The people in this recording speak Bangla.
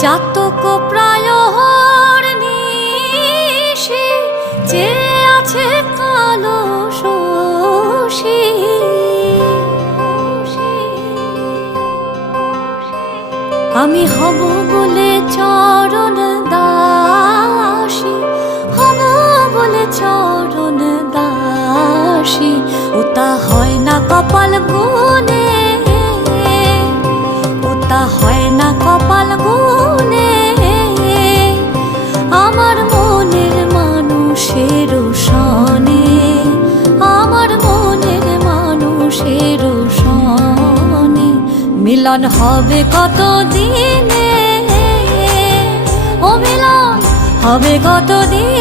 চাতক প্রায় নিশি চেয়ে আছে কালো শশী। আমি হব বলে চরণ দাসী, হব বলে চরণ দাসী। ওটা হয় না কপাল গুনে, ওটা হয় না কপাল গুনে। আমার মনের মানুষের সনে, আমার মনের মানুষের সনে মিলন হবে কত দিনে, ও মিলন হবে কত দিনে।